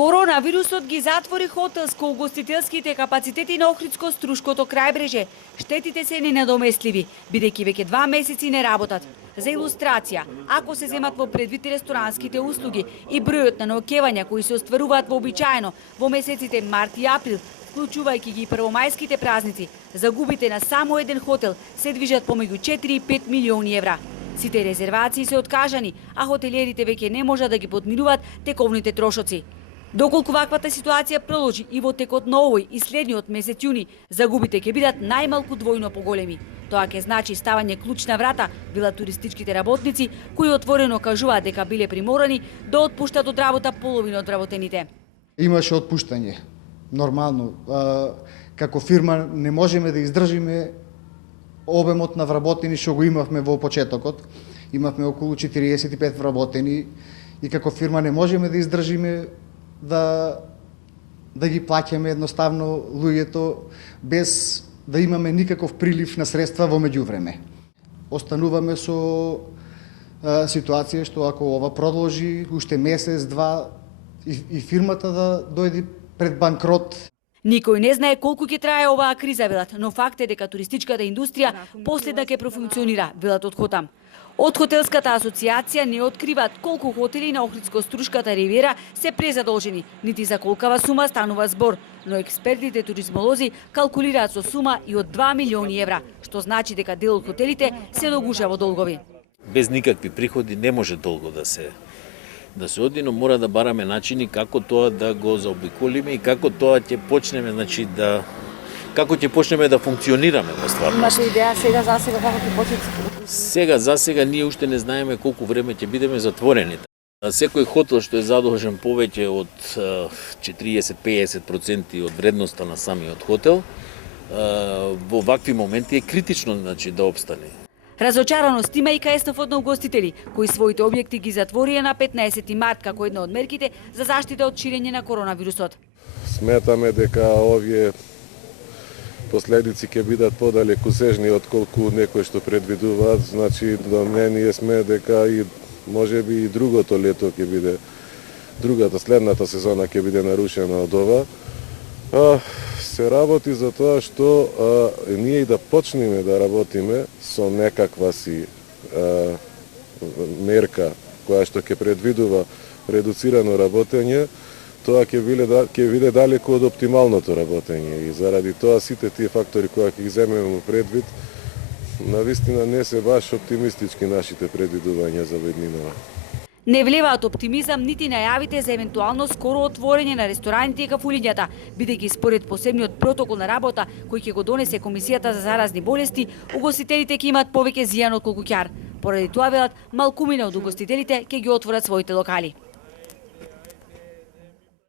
Коронавирусот ги затвори хотелско-угостителските капацитети на Охридско-Струшкото крајбреже. Штетите се ненадоместливи, бидејќи веќе 2 месеци не работат. За илустрација, ако се земат во предвид ресторанските услуги и бројот на ноќевања кои се остваруваат вообичаено во месеците март и април, вклучувајќи ги првомајските празници, загубите на само еден хотел се движат помеѓу 4 и 5 милиони евра. Сите резервации се откажани, а хотелиерите веќе не можат да ги подмируваат тековните трошоци. Доколку ваквата ситуација продолжи и во текот на овој и следниот месец јуни, загубите ќе бидат најмалку двојно поголеми. Тоа ќе значи ставање клуч на врата билат туристичките работници, кои отворено кажуваат дека биле приморани да отпуштат од работа половина од вработените. Имаше отпуштање, нормално. Како фирма не можеме да издржиме обемот на вработени што го имавме во почетокот. Имавме околу 45 вработени и како фирма не можеме да издржиме да ги плаќаме едноставно луѓето без да имаме никаков прилив на средства во меѓувреме. Остануваме со ситуација што ако ова продолжи уште месец, два и фирмата да дојде пред банкрот. Никој не знае колку ќе трае оваа криза, велат, но факт е дека туристичката индустрија последна ќе профункционира, велат од Хотам. Од Хотелската асоциација не откриваат колку хотели на Охридско-Струшката ривиера се презадолжени, нити за колкава сума станува збор, но експертите туризмолози калкулираат со сума и од 2 милиони евра, што значи дека дел од хотелите се догуша во долгови. Без никакви приходи не може долго да се оди, но мора да бараме начини како тоа да го заобиколиме и како тоа ќе почнеме, значи како ќе почнеме да функционираме во стварност. Имаш ли идеја сега како ќе почне? Сега ние уште не знаеме колку време ќе бидеме затворени. Секој хотел што е задолжен повеќе од 40-50% од вредноста на самиот хотел, во вакви моменти е критично, значи, да обстане. Разочараност има и КСНФ на угостители, кои своите објекти ги затворија на 15 март како една од мерките за заштита од ширење на коронавирусот. Сметаме дека овие последици ќе бидат подалекусежни отколку некој што предвидуваат, значи до ние сме дека и можеби и другото лето ќе биде, следната сезона ќе биде нарушена од ова. Се работи за тоа што ние и да почнеме да работиме со некаква си мерка која што ќе предвидува редуцирано работење, тоа ќе биде далеку од оптималното работење и заради тоа сите тие фактори кои ќе ги земеме во предвид, навистина не се баш оптимистички нашите предвидувања за веднинава. Не влеваат оптимизам нити најавите за евентуално скоро отворење на рестораните и кафулињата, бидејќи според посебниот протокол на работа кој ќе го донесе Комисијата за заразни болести, угостителите ќе имаат повеќе зијан отколку ќар. Поради тоа велат, малкумина од угостителите ќе ги отворат своите локали.